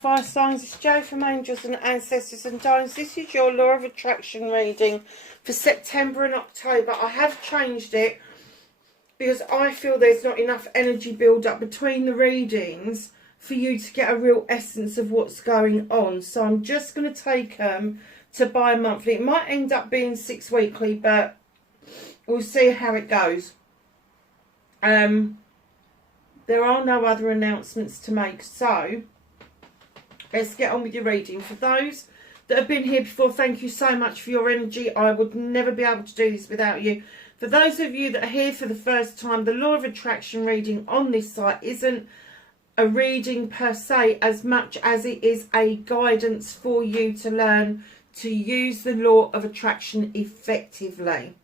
Fire signs, it's Joe from Angels and Ancestors and Darlings. This is your Law of Attraction reading for September and October. I have changed it because I feel there's not enough energy build up between the readings for you to get a real essence of what's going on. So I'm just going to take them to bi-monthly. It might end up being 6 weekly, but we'll see how it goes. There are no other announcements to make, so let's get on with your reading. For those that have been here before, thank you so much for your energy. I would never be able to do this without you. For those of you that are here for the first time, the Law of Attraction reading on this site isn't a reading per se as much as it is a guidance for you to learn to use the Law of Attraction effectively.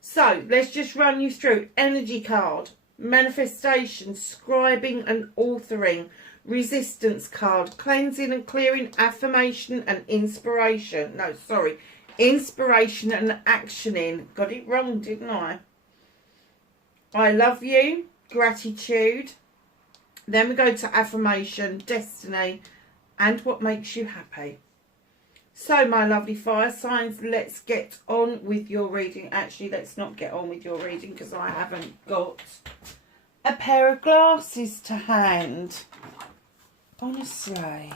So let's just run you through. Energy card, manifestation, scribing and authoring, resistance card, cleansing and clearing, affirmation and inspiration. No, sorry, inspiration and actioning. Got it wrong, didn't I? I love you, gratitude. Then we go to affirmation, destiny, and what makes you happy. So, my lovely fire signs, let's get on with your reading. Actually, let's not get on with your reading because I haven't got a pair of glasses to hand. Honestly.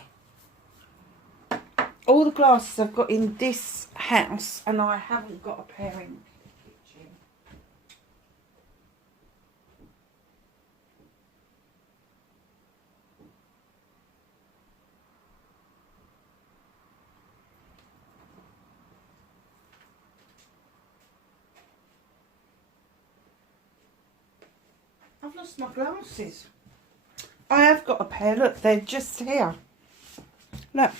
All the glasses I've got in this house and I haven't got a pair in the kitchen. I've lost my glasses. I have got a pair. Look, they're just here. Look.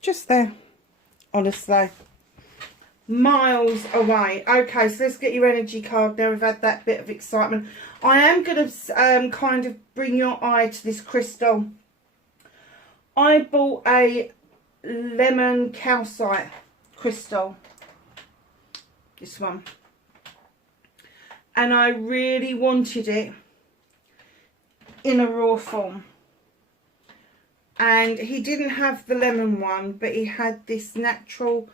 Just there. Honestly. Miles away. Okay, so let's get your energy card now. We've had that bit of excitement. I am going to kind of bring your eye to this crystal. I bought a lemon calcite crystal. This one. And I really wanted it in a raw form. And he didn't have the lemon one, but he had this natural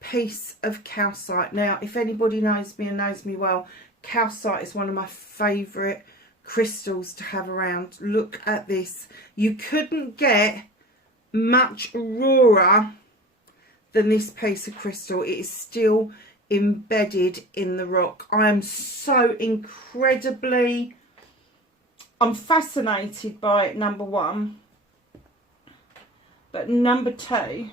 piece of calcite. Now, if anybody knows me and knows me well, calcite is one of my favourite crystals to have around. Look at this. You couldn't get much rawer than this piece of crystal. It is still embedded in the rock. I am so incredibly, I'm fascinated by it, number one. But number two,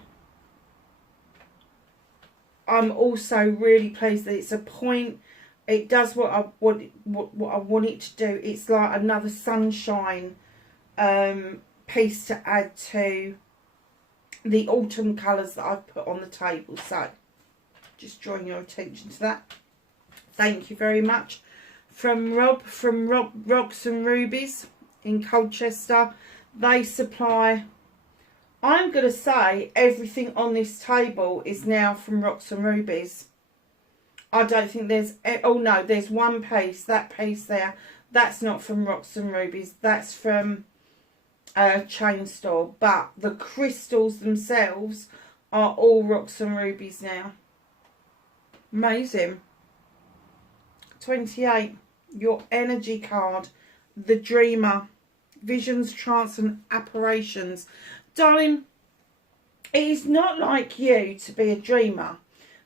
I'm also really pleased that it's a point. It does what I want it to do. It's like another sunshine piece to add to the autumn colours that I've put on the table. So just drawing your attention to that. Thank you very much. From Rob, Rocks and Rubies in Colchester. They supply, I'm going to say everything on this table is now from Rocks and Rubies. I don't think there's, oh no, there's one piece, that piece there. That's not from Rocks and Rubies. That's from a chain store. But the crystals themselves are all Rocks and Rubies now. Amazing. 28. Your energy card. The Dreamer. Visions, trance and apparitions. Darling, it is not like you to be a dreamer.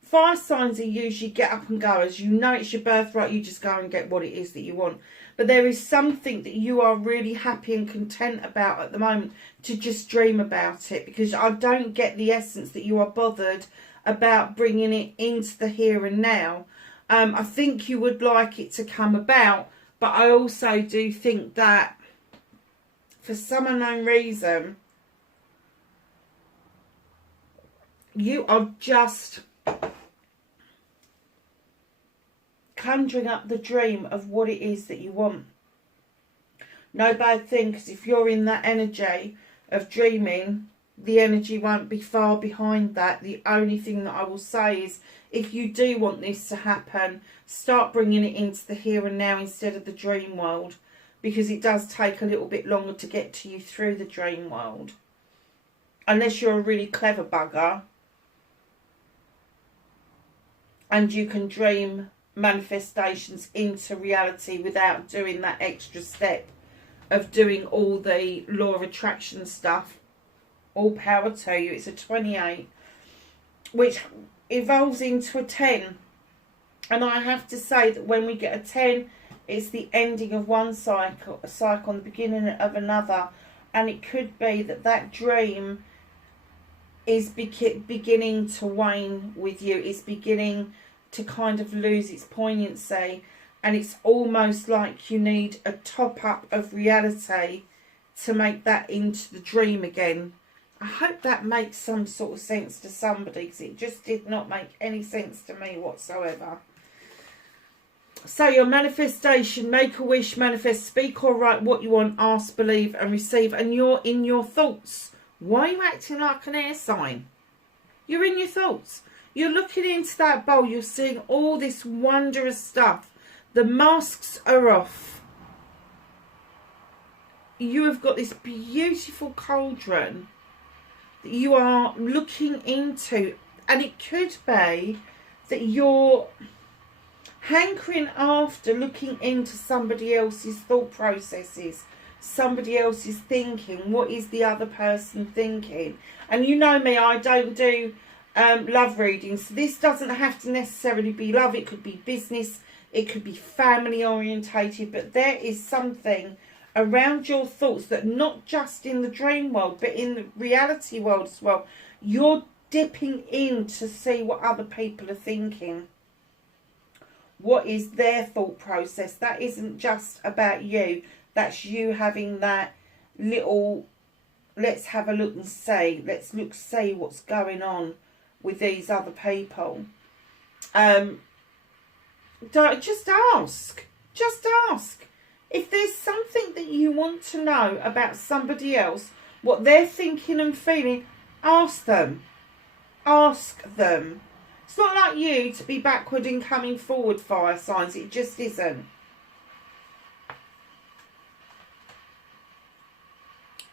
Fire signs are usually get up and go. As you know, it's your birthright. You just go and get what it is that you want. But there is something that you are really happy and content about at the moment to just dream about it. Because I don't get the essence that you are bothered about bringing it into the here and now. I think you would like it to come about. But I also do think that for some unknown reason, you are just conjuring up the dream of what it is that you want. No bad thing, because if you're in that energy of dreaming, the energy won't be far behind that. The only thing that I will say is, if you do want this to happen, start bringing it into the here and now instead of the dream world. because it does take a little bit longer to get to you through the dream world. Unless you're a really clever bugger and you can dream manifestations into reality without doing that extra step of doing all the law of attraction stuff. All power to you. It's a 28, which evolves into a 10. And I have to say that when we get a 10, it's the ending of one cycle, and the beginning of another. And it could be that that dream is beginning to wane with you. It's beginning to kind of lose its poignancy. And it's almost like you need a top-up of reality to make that into the dream again. I hope that makes some sort of sense to somebody, because it just did not make any sense to me whatsoever. So your manifestation, make a wish, manifest, speak or write what you want, ask, believe and receive. And you're in your thoughts. Why are you acting like an air sign? You're in your thoughts. You're looking into that bowl. You're seeing all this wondrous stuff. The masks are off. You have got this beautiful cauldron that you are looking into. And it could be that you're hankering after looking into somebody else's thought processes, somebody else's thinking. What is the other person thinking? And you know me, I don't do love readings. So this doesn't have to necessarily be love. It could be business. It could be family orientated. But there is something around your thoughts that not just in the dream world, but in the reality world as well. You're dipping in to see what other people are thinking. What is their thought process? That isn't just about you. That's you having that little, let's have a look and see. Let's look, see what's going on with these other people. Just ask. Just ask. If there's something that you want to know about somebody else, what they're thinking and feeling, ask them. Ask them. It's not like you to be backward and coming forward, fire signs. It just isn't.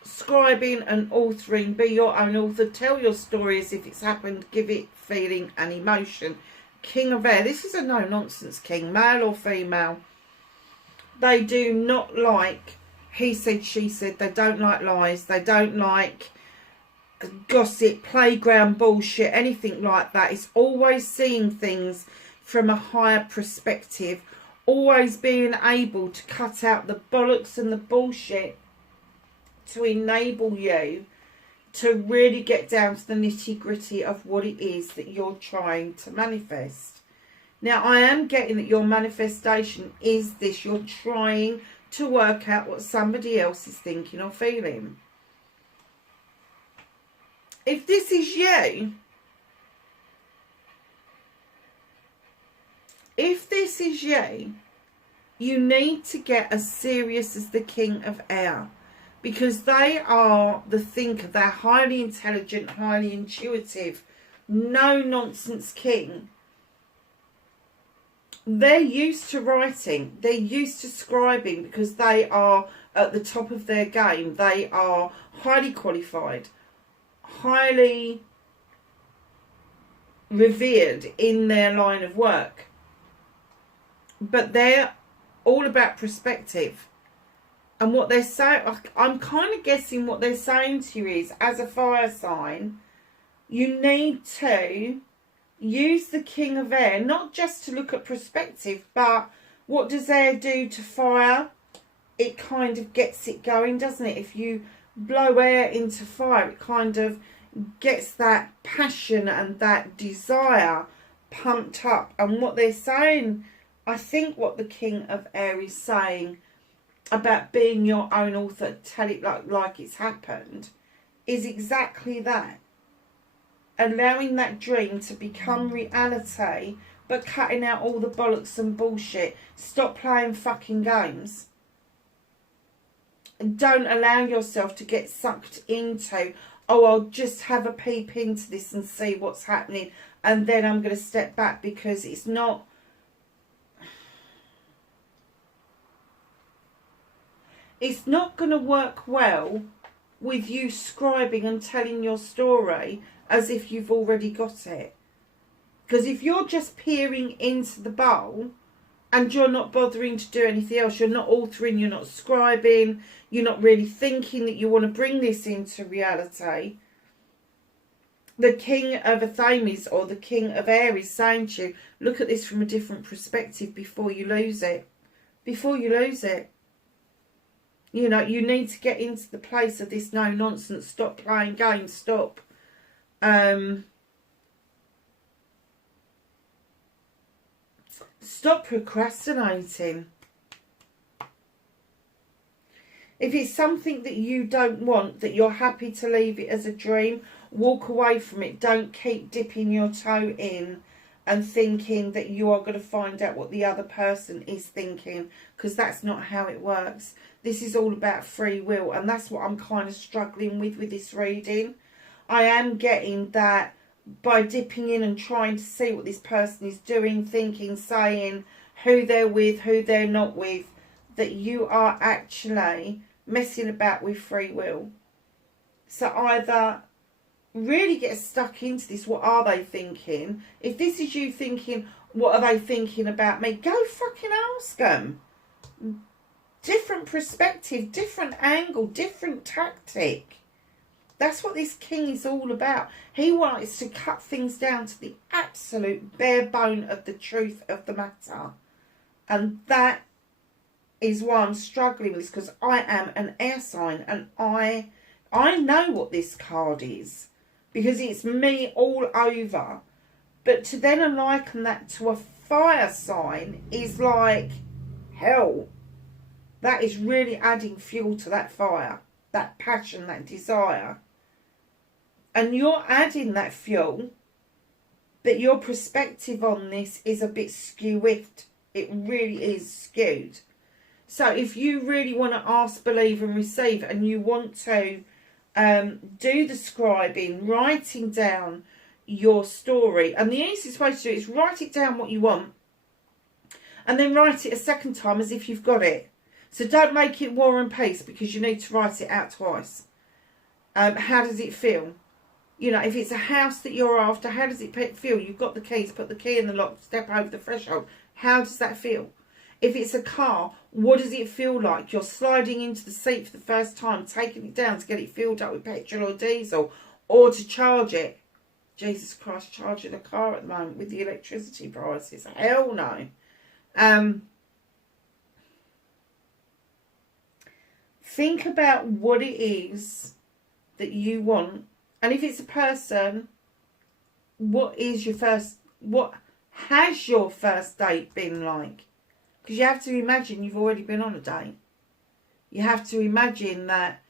Scribing and authoring. Be your own author. Tell your story as if it's happened. Give it feeling and emotion. King of Air. This is a no-nonsense king. Male or female. They do not like he said, she said. They don't like lies. They don't like gossip, playground bullshit, anything like that. It's always seeing things from a higher perspective. Always being able to cut out the bollocks and the bullshit to enable you to really get down to the nitty gritty of what it is that you're trying to manifest. Now, I am getting that your manifestation is this. You're trying to work out what somebody else is thinking or feeling. If this is you, you need to get as serious as the King of Air. Because they are the thinker. They're highly intelligent, highly intuitive, no-nonsense king. They're used to writing. They're used to scribing because they are at the top of their game. They are highly qualified, highly revered in their line of work. But they're all about perspective. And what they're saying, I'm kind of guessing what they're saying to you is, as a fire sign, you need to use the King of Air, not just to look at perspective, but what does air do to fire? It kind of gets it going, doesn't it? If you blow air into fire, it kind of gets that passion and that desire pumped up. And what they're saying, I think what the King of Air is saying about being your own author, tell it like it's happened, is exactly that. Allowing that dream to become reality, but cutting out all the bollocks and bullshit. Stop playing fucking games. And don't allow yourself to get sucked into, oh, I'll just have a peep into this and see what's happening, and then I'm going to step back, because it's not. it's not going to work well with you scribing and telling your story as if you've already got it. Because if you're just peering into the bowl and you're not bothering to do anything else, you're not altering, you're not scribing, you're not really thinking that you want to bring this into reality, the king of Affirmation or the king of Aries saying to you, look at this from a different perspective before you lose it. Before you lose it. You know, you need to get into the place of this no nonsense. Stop playing games. Stop. Stop procrastinating. If it's something that you don't want, that you're happy to leave it as a dream, walk away from it. Don't keep dipping your toe in and thinking that you are going to find out what the other person is thinking, because that's not how it works. This is all about free will, and that's what I'm kind of struggling with this reading. I am getting that by dipping in and trying to see what this person is doing, thinking, saying, who they're with, who they're not with, that you are actually messing about with free will. So either really get stuck into this, what are they thinking? If this is you thinking, what are they thinking about me? Go fucking ask them. Different perspective, different angle, different tactic. That's what this king is all about. He wants to cut things down to the absolute bare bone of the truth of the matter. And that is why I'm struggling with this, because I am an air sign and I know what this card is, because it's me all over. But to then liken that to a fire sign is like hell. That is really adding fuel to that fire, that passion, that desire. And you're adding that fuel, but your perspective on this is a bit skewed. It really is skewed. So if you really want to ask, believe and receive, and you want to do the scribing, writing down your story, and the easiest way to do it is write it down what you want, and then write it a second time as if you've got it. So don't make it War and Peace, because you need to write it out twice. How does it feel? You know, if it's a house that you're after, how does it feel? You've got the keys, put the key in the lock, step over the threshold. How does that feel? If it's a car, what does it feel like? You're sliding into the seat for the first time, taking it down to get it filled up with petrol or diesel, or to charge it. Jesus Christ, charging a car at the moment with the electricity prices. Hell no. Think about what it is that you want. And if it's a person, what has your first date been like? Because you have to imagine you've already been on a date. You have to imagine that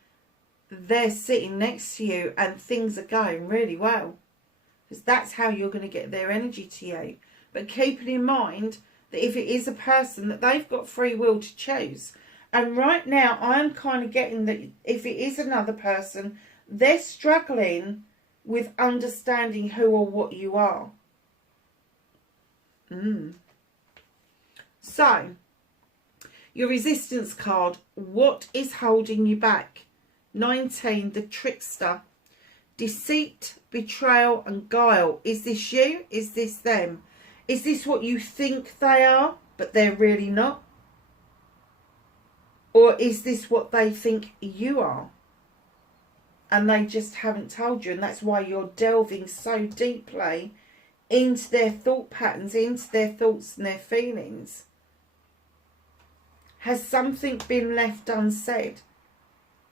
they're sitting next to you and things are going really well. Because that's how you're going to get their energy to you. But keeping in mind that if it is a person, that they've got free will to choose. And right now, I'm kind of getting that if it is another person, they're struggling with understanding who or what you are. So, your resistance card, what is holding you back? 19, the trickster. Deceit, betrayal and guile. Is this you? Is this them? Is this what you think they are, but they're really not? Or is this what they think you are? And they just haven't told you, and that's why you're delving so deeply into their thought patterns, into their thoughts and their feelings. Has something been left unsaid?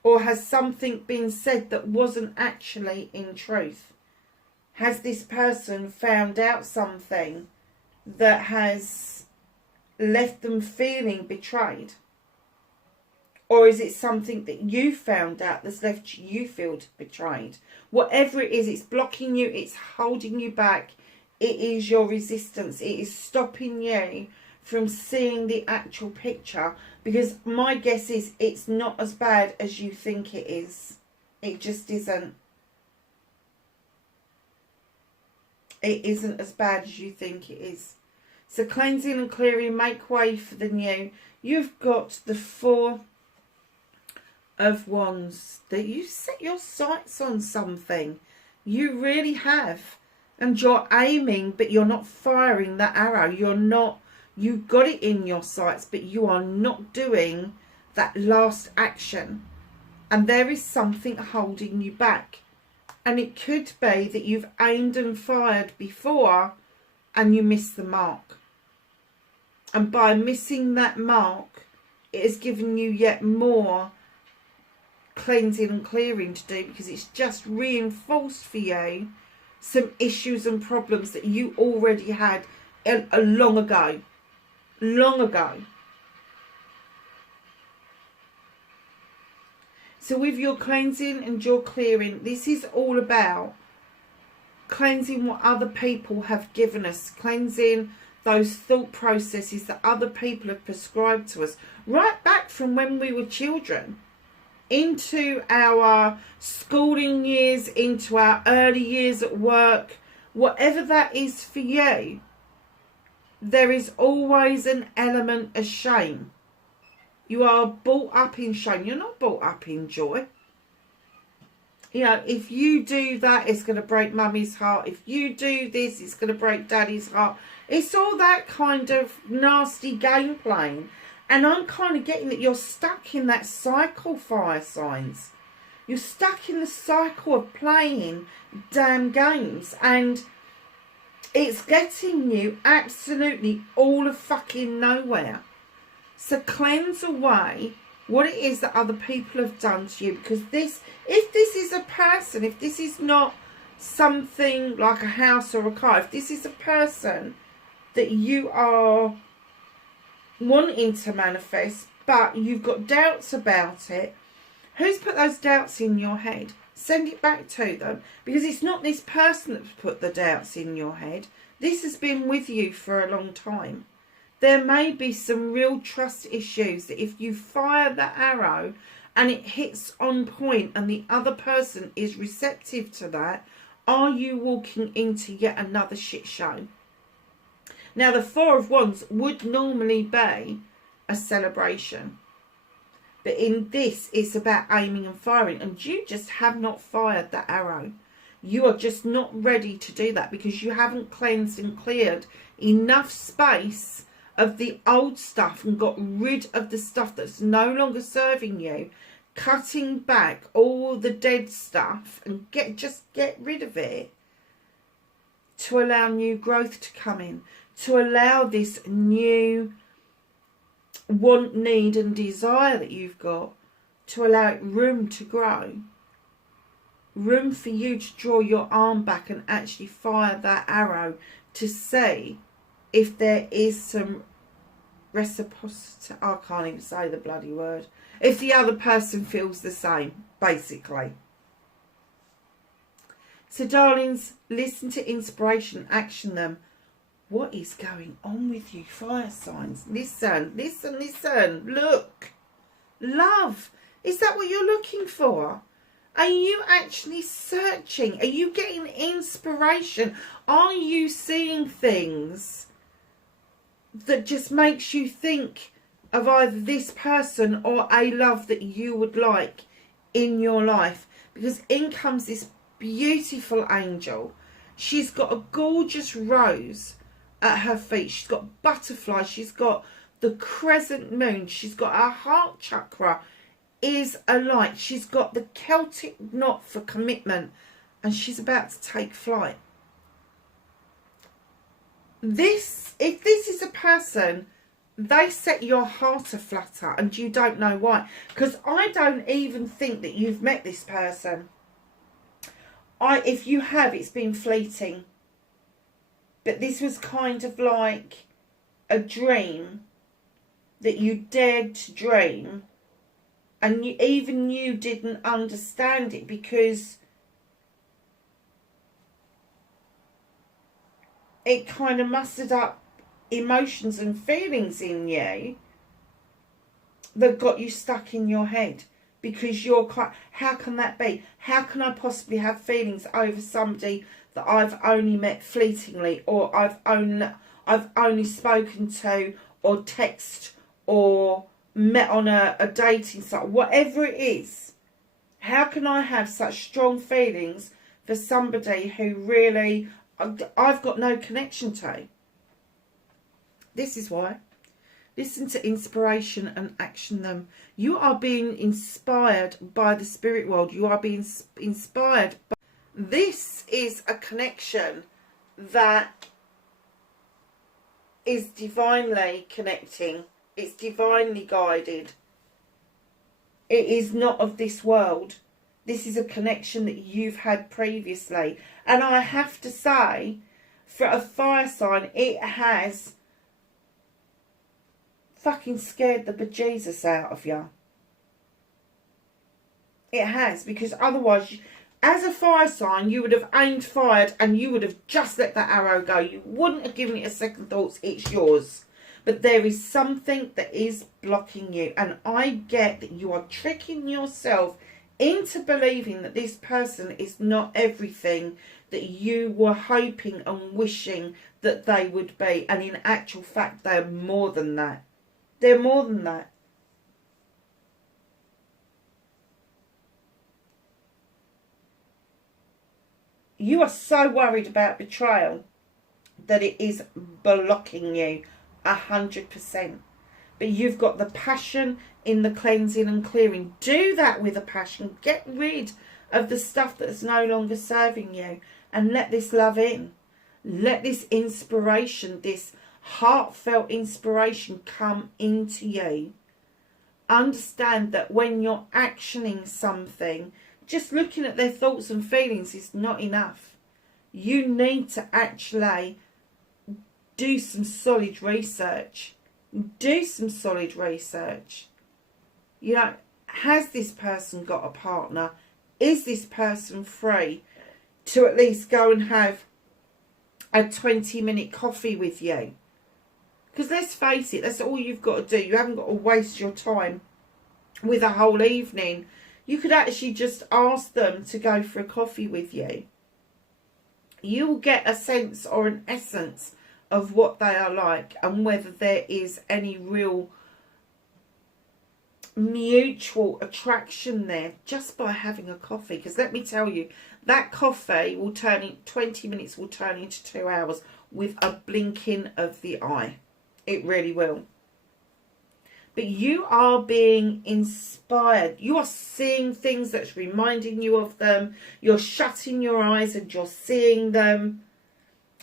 Or has something been said that wasn't actually in truth? Has this person found out something that has left them feeling betrayed? Or is it something that you found out that's left you feel betrayed? Whatever it is, it's blocking you, it's holding you back. It is your resistance. It is stopping you from seeing the actual picture. Because my guess is it's not as bad as you think it is. It just isn't. It isn't as bad as you think it is. So cleansing and clearing, make way for the new. You've got the 4 of Wands, that you set your sights on something. You really have. And you're aiming, but you're not firing the arrow. You've got it in your sights, but you are not doing that last action. And there is something holding you back. And it could be that you've aimed and fired before and you missed the mark. And by missing that mark, it has given you yet more cleansing and clearing to do, because it's just reinforced for you some issues and problems that you already had a long ago. Long ago. So with your cleansing and your clearing, this is all about cleansing what other people have given us, cleansing those thought processes that other people have prescribed to us, right back from when we were children, into our schooling years, into our early years at work, whatever that is for you. There is always an element of shame. You are brought up in shame. You're not brought up in joy. You know, if you do that, it's going to break mummy's heart. If you do this, it's going to break daddy's heart. It's all that kind of nasty game playing. And I'm kind of getting that you're stuck in that cycle, fire signs. You're stuck in the cycle of playing damn games. And it's getting you absolutely all of fucking nowhere. So cleanse away what it is that other people have done to you. Because this, if this is a person, if this is not something like a house or a car, if this is a person that you are wanting to manifest, but you've got doubts about it, who's put those doubts in your head? Send it back to them. Because it's not this person that's put the doubts in your head. This has been with you for a long time. There may be some real trust issues that if you fire the arrow and it hits on point and the other person is receptive to that, are you walking into yet another shit show? Now, the Four of Wands would normally be a celebration. But in this, it's about aiming and firing. And you just have not fired that arrow. You are just not ready to do that because you haven't cleansed and cleared enough space of the old stuff and got rid of the stuff that's no longer serving you, cutting back all the dead stuff and just get rid of it to allow new growth to come in, to allow this new want, need and desire that you've got, to allow it room to grow, room for you to draw your arm back and actually fire that arrow to see if there is some reciprocity. I can't even say the bloody word. If the other person feels the same, basically. So, darlings, listen to inspiration, action them. What is going on with you, fire signs? Listen, listen, listen. Look. Love. Is that what you're looking for? Are you actually searching? Are you getting inspiration? Are you seeing things that just makes you think of either this person or a love that you would like in your life? Because in comes this beautiful angel. She's got a gorgeous rose at her feet. She's got butterflies. She's got the crescent moon. She's got her heart chakra is alight. She's got the Celtic knot for commitment. And she's about to take flight. If this is a person, they set your heart aflutter and you don't know why. Because I don't even think that you've met this person. If you have, it's been fleeting. But this was kind of like a dream that you dared to dream. And even you didn't understand it because it kind of mustered up emotions and feelings in you that got you stuck in your head. Because you're quite, how can that be? How can I possibly have feelings over somebody that I've only met fleetingly, or I've only spoken to, or text, or met on a dating site, whatever it is. How can I have such strong feelings for somebody who really I've got no connection to? This is why. Listen to inspiration and action them. You are being inspired by the spirit world. You are being inspired by... This is a connection that is divinely connecting. It's divinely guided. It is not of this world. This is a connection that you've had previously. And I have to say, for a fire sign, it has fucking scared the bejesus out of you. It has, because otherwise, as a fire sign, you would have aimed, fired, and you would have just let that arrow go. You wouldn't have given it a second thought. It's yours. But there is something that is blocking you. And I get that you are tricking yourself into believing that this person is not everything that you were hoping and wishing that they would be. And in actual fact, they are more than that. They're more than that. You are so worried about betrayal that it is blocking you 100%. But you've got the passion in the cleansing and clearing. Do that with a passion. Get rid of the stuff that's no longer serving you and let this love in. Let this inspiration, this heartfelt inspiration come into you. Understand that when you're actioning something, just looking at their thoughts and feelings is not enough. You need to actually do some solid research. Do some solid research. You know, has this person got a partner? Is this person free to at least go and have a 20-minute coffee with you? Because let's face it, that's all you've got to do. You haven't got to waste your time with a whole evening. You could actually just ask them to go for a coffee with you. You'll get a sense or an essence of what they are like and whether there is any real mutual attraction there just by having a coffee. Because let me tell you, that coffee will turn in 20 minutes, will turn into 2 hours with a blinking of the eye. It really will. But you are being inspired. You are seeing things that's reminding you of them. You're shutting your eyes and you're seeing them.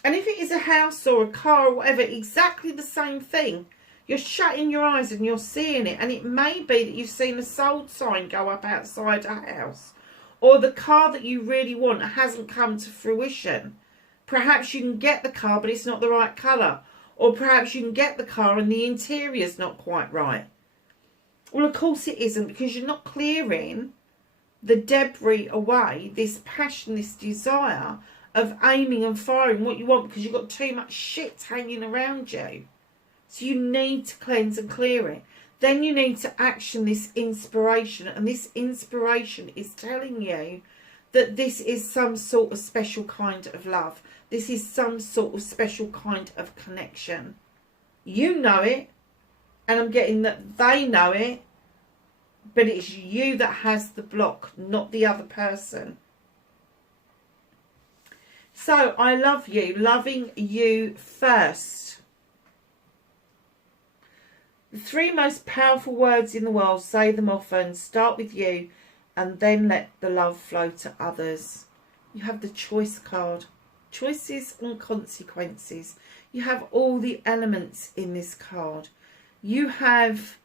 And if it is a house or a car or whatever, exactly the same thing. You're shutting your eyes and you're seeing it. And it may be that you've seen a sold sign go up outside a house. Or the car that you really want hasn't come to fruition. Perhaps you can get the car, but it's not the right colour. Or perhaps you can get the car and the interior's not quite right. Well, of course it isn't, because you're not clearing the debris away, this passion, this desire of aiming and firing what you want, because you've got too much shit hanging around you. So you need to cleanse and clear it. Then you need to action this inspiration, and this inspiration is telling you that this is some sort of special kind of love. This is some sort of special kind of connection. You know it, and I'm getting that they know it, but it's you that has the block, not the other person. So I love you, loving you first. The 3 most powerful words in the world, say them often, start with you, and then let the love flow to others. You have the choice card. Choices and consequences. You have all the elements in this card. You have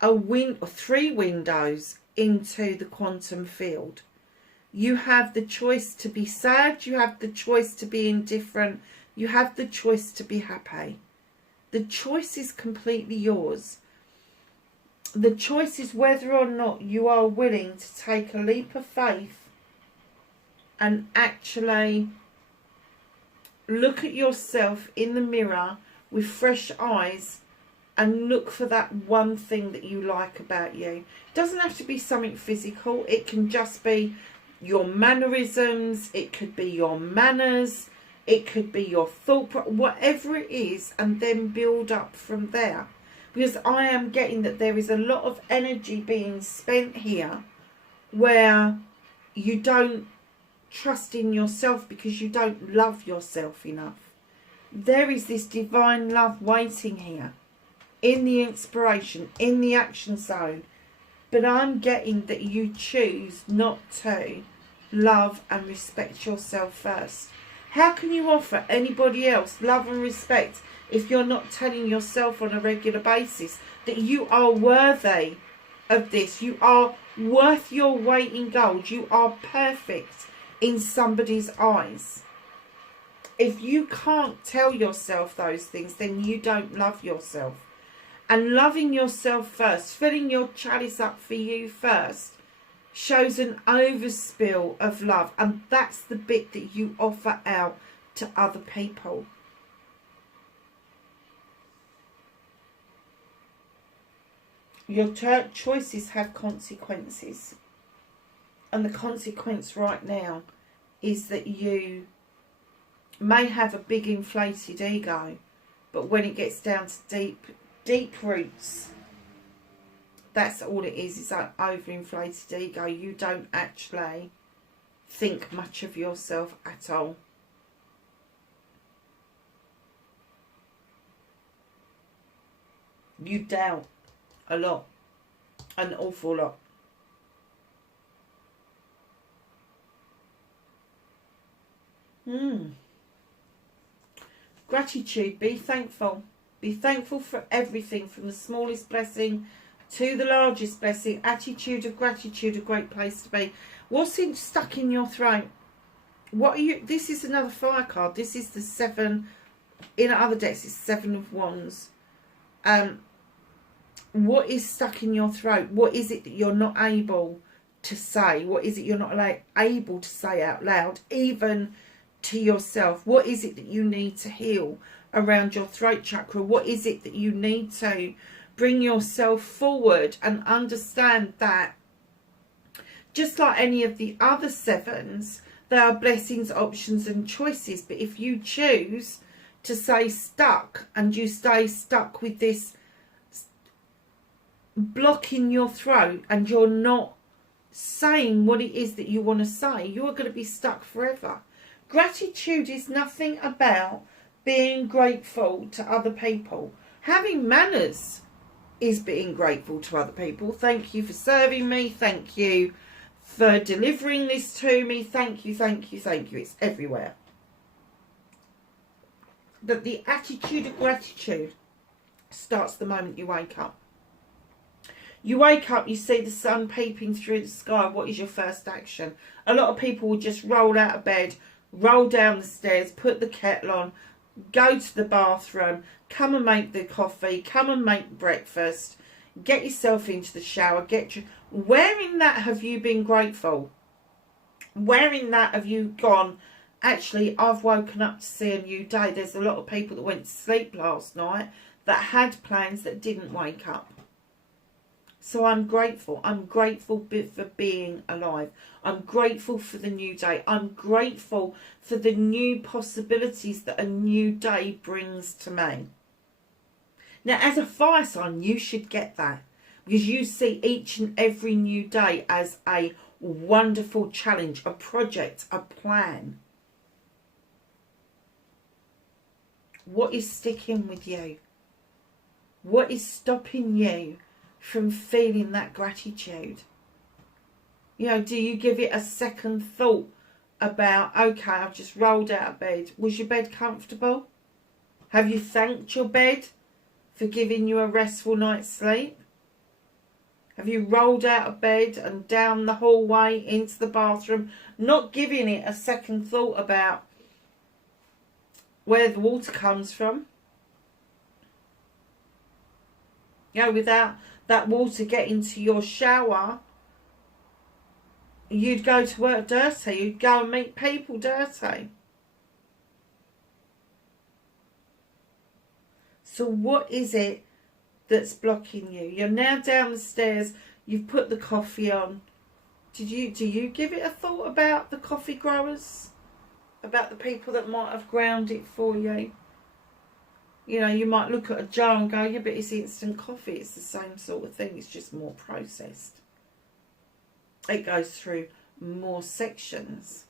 a 3 windows into the quantum field. You have the choice to be sad. You have the choice to be indifferent. You have the choice to be happy. The choice is completely yours. The choice is whether or not you are willing to take a leap of faith and actually look at yourself in the mirror with fresh eyes and look for that one thing that you like about you. It doesn't have to be something physical. It can just be your mannerisms. It could be your manners. It could be your thought, whatever it is, and then build up from there. Because I am getting that there is a lot of energy being spent here where you don't trust in yourself because you don't love yourself enough. There is this divine love waiting here in the inspiration, in the action zone. But I'm getting that you choose not to love and respect yourself first. How can you offer anybody else love and respect if you're not telling yourself on a regular basis that you are worthy of this? You are worth your weight in gold. You are perfect in somebody's eyes. If you can't tell yourself those things, then you don't love yourself. And loving yourself first, filling your chalice up for you first, shows an overspill of love. And that's the bit that you offer out to other people. Your choices have consequences. And the consequence right now is that you may have a big inflated ego. But when it gets down to deep roots, that's all it is an overinflated ego. You don't actually think much of yourself at all. You doubt a lot, an awful lot. Gratitude, be thankful. Be thankful for everything, from the smallest blessing to the largest blessing. Attitude of gratitude, a great place to be. What's stuck in your throat? What are you? This is another fire card. This is the 7. In other decks, it's 7 of Wands. What is stuck in your throat? What is it that you're not able to say? What is it you're not able to say out loud, even to yourself? What is it that you need to heal around your throat chakra? What is it that you need to bring yourself forward and understand that just like any of the other 7s, there are blessings, options and choices. But if you choose to stay stuck and you stay stuck with this block in your throat and you're not saying what it is that you want to say, you're going to be stuck forever. Gratitude is nothing about being grateful to other people. Having manners is being grateful to other people. Thank you for serving me. Thank you for delivering this to me. Thank you, thank you, thank you. It's everywhere. But the attitude of gratitude starts the moment you wake up. You wake up, you see the sun peeping through the sky. What is your first action? A lot of people will just roll out of bed, roll down the stairs, put the kettle on, go to the bathroom, come and make the coffee, come and make breakfast, get yourself into the shower, where in that have you been grateful? Where in that have you gone, actually, I've woken up to see a new day? There's a lot of people that went to sleep last night that had plans that didn't wake up. So I'm grateful. I'm grateful for being alive. I'm grateful for the new day. I'm grateful for the new possibilities that a new day brings to me. Now, as a fire sign, you should get that, because you see each and every new day as a wonderful challenge, a project, a plan. What is sticking with you? What is stopping you from feeling that gratitude? You know, do you give it a second thought about, okay, I've just rolled out of bed. Was your bed comfortable? Have you thanked your bed for giving you a restful night's sleep? Have you rolled out of bed and down the hallway into the bathroom, not giving it a second thought about where the water comes from? You know, without that water getting to your shower, you'd go to work dirty. You'd go and meet people dirty. So what is it that's blocking you? You're now down the stairs. You've put the coffee on. Do you give it a thought about the coffee growers? About the people that might have ground it for you? You know, you might look at a jar and go, yeah, but it's instant coffee. It's the same sort of thing. It's just more processed. It goes through more sections.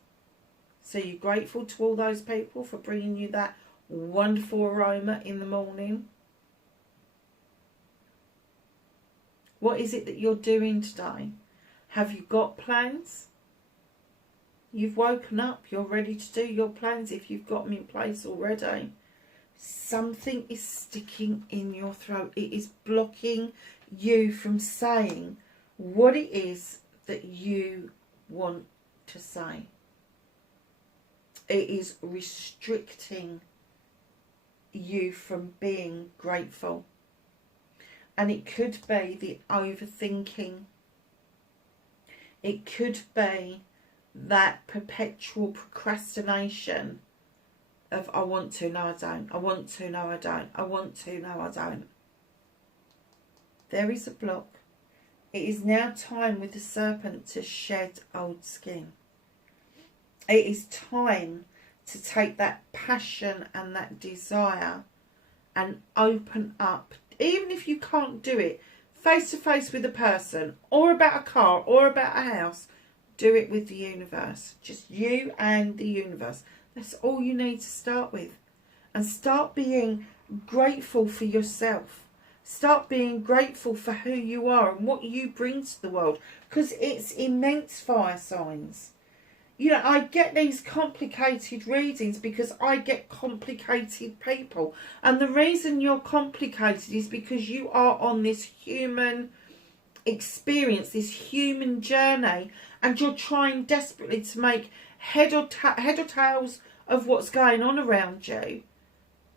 So you're grateful to all those people for bringing you that wonderful aroma in the morning. What is it that you're doing today? Have you got plans? You've woken up. You're ready to do your plans if you've got them in place already. Something is sticking in your throat. It is blocking you from saying what it is that you want to say. It is restricting you from being grateful. And it could be the overthinking. It could be that perpetual procrastination of I want to, no I don't, I want to, no I don't, I want to, no I don't. There is a block. It is now time with the serpent to shed old skin. It is time to take that passion and that desire and open up. Even if you can't do it face to face with a person or about a car or about a house, do it with the universe. Just you and the universe. That's all you need to start with. And start being grateful for yourself. Start being grateful for who you are and what you bring to the world. Because it's immense, fire signs. You know, I get these complicated readings because I get complicated people. And the reason you're complicated is because you are on this human experience, this human journey. And you're trying desperately to make head or tails of what's going on around you.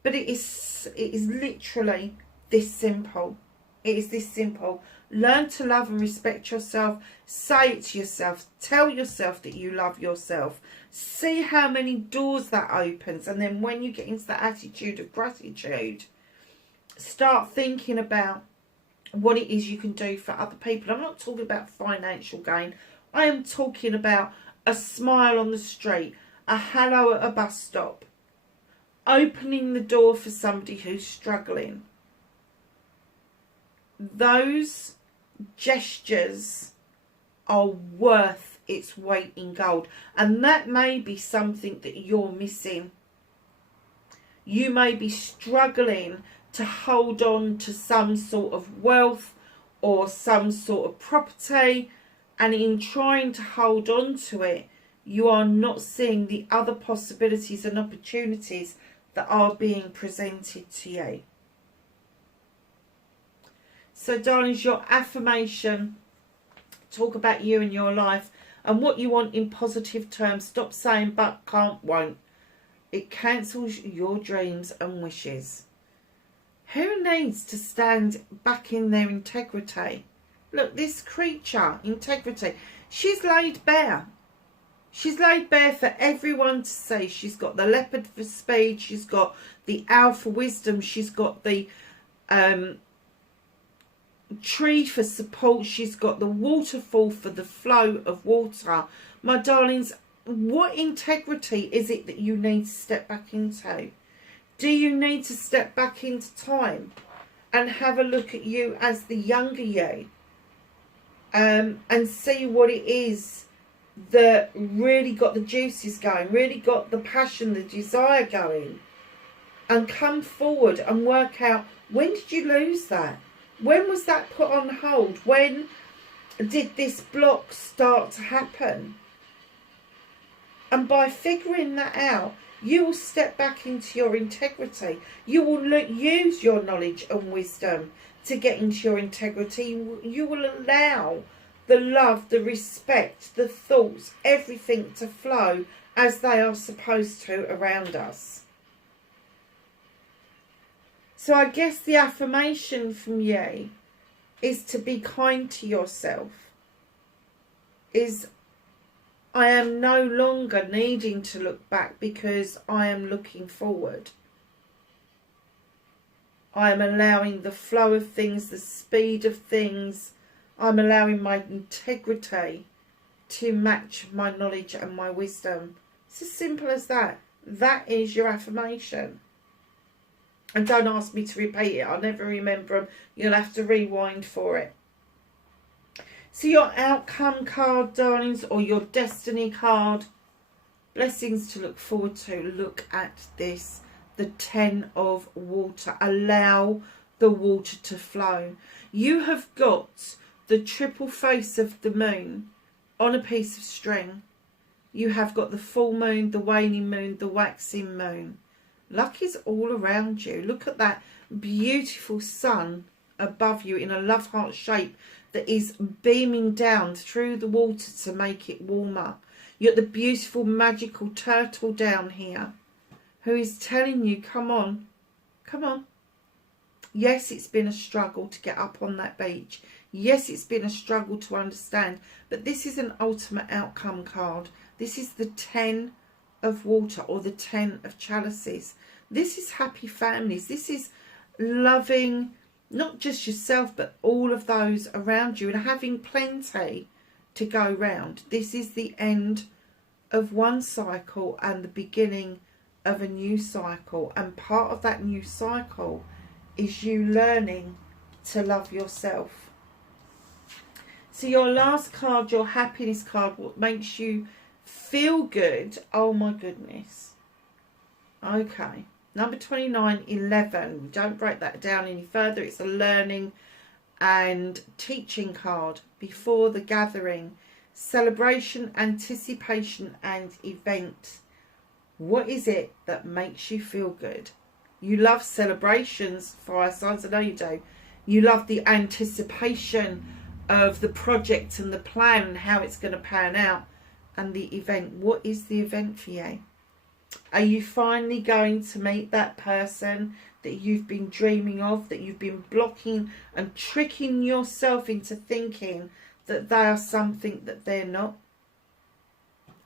But it is literally this simple. It is this simple. Learn to love and respect yourself. Say it to yourself. Tell yourself that you love yourself. See how many doors that opens. And then when you get into the attitude of gratitude, start thinking about what it is you can do for other people. I'm not talking about financial gain. I am talking about a smile on the street, a hello at a bus stop, opening the door for somebody who's struggling. Those gestures are worth its weight in gold. And that may be something that you're missing. You may be struggling to hold on to some sort of wealth or some sort of property. And in trying to hold on to it, you are not seeing the other possibilities and opportunities that are being presented to you. So, darlings, your affirmation, talk about you and your life and what you want in positive terms. Stop saying but, can't, won't. It cancels your dreams and wishes. Who needs to stand back in their integrity? Look, this creature, integrity, she's laid bare. She's laid bare for everyone to see. She's got the leopard for speed. She's got the owl for wisdom. She's got the tree for support. She's got the waterfall for the flow of water. My darlings, what integrity is it that you need to step back into? Do you need to step back into time and have a look at you as the younger you? And see what it is that really got the juices going, really got the passion, the desire going, and come forward and work out, when did you lose that? When was that put on hold? When did this block start to happen? And by figuring that out, you will step back into your integrity. You will use your knowledge and wisdom to get into your integrity. You will allow the love, the respect, the thoughts, everything to flow as they are supposed to around us. So I guess the affirmation from you is to be kind to yourself. Is I am no longer needing to look back because I am looking forward. I am allowing the flow of things, the speed of things. I'm allowing my integrity to match my knowledge and my wisdom. It's as simple as that. That is your affirmation. And don't ask me to repeat it. I'll never remember them. You'll have to rewind for it. So your outcome card, darlings, or your destiny card, blessings to look forward to. Look at this. The 10 of water. Allow the water to flow. You have got the triple face of the moon on a piece of string. You have got the full moon, the waning moon, the waxing moon. Luck is all around you. Look at that beautiful sun above you in a love heart shape that is beaming down through the water to make it warmer. You've got the beautiful magical turtle down here who is telling you, come on, come on. Yes, it's been a struggle to get up on that beach. Yes, it's been a struggle to understand. But this is an ultimate outcome card. This is the 10 of water, or the 10 of chalices. This is happy families. This is loving not just yourself, but all of those around you, and having plenty to go round. This is the end of one cycle and the beginning of a new cycle. And part of that new cycle is you learning to love yourself. So your last card, your happiness card, what makes you feel good. Oh my goodness. Okay. Number 29, 11. Don't break that down any further. It's a learning and teaching card. Before the gathering. Celebration, anticipation and event. What is it that makes you feel good? You love celebrations, fire signs. I know you do. You love the anticipation of the project and the plan and how it's going to pan out. And the event. What is the event for you? Are you finally going to meet that person that you've been dreaming of, that you've been blocking and tricking yourself into thinking that they are something that they're not?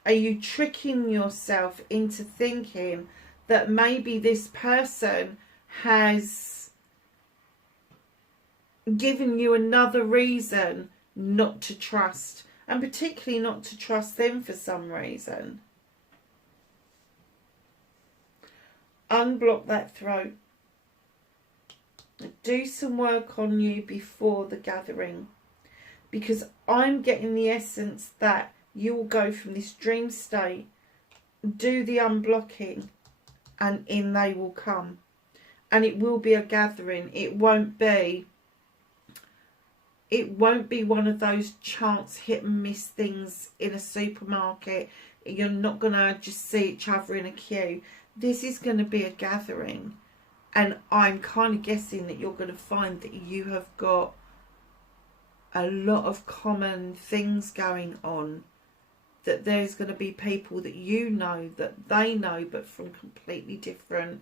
Are you tricking yourself into thinking that maybe this person has given you another reason not to trust? And particularly not to trust them for some reason. Unblock that throat. Do some work on you before the gathering. Because I'm getting the essence that you will go from this dream state, do the unblocking, and in they will come. And it will be a gathering. It won't be one of those chance hit and miss things in a supermarket. You're not going to just see each other in a queue. This is going to be a gathering. And I'm kind of guessing that you're going to find that you have got a lot of common things going on. That there's going to be people that you know, that they know, but from completely different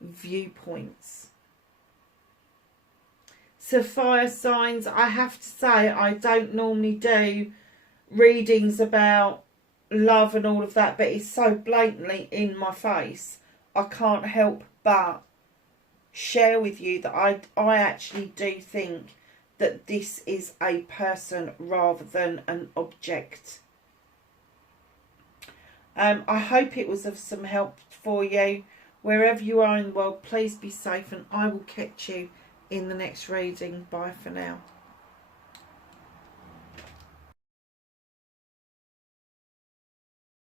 viewpoints. So fire signs, I have to say, I don't normally do readings about love and all of that, but it's so blatantly in my face. I can't help but share with you that I actually do think that this is a person rather than an object. I hope it was of some help for you. Wherever you are in the world, please be safe, and I will catch you in the next reading. Bye for now.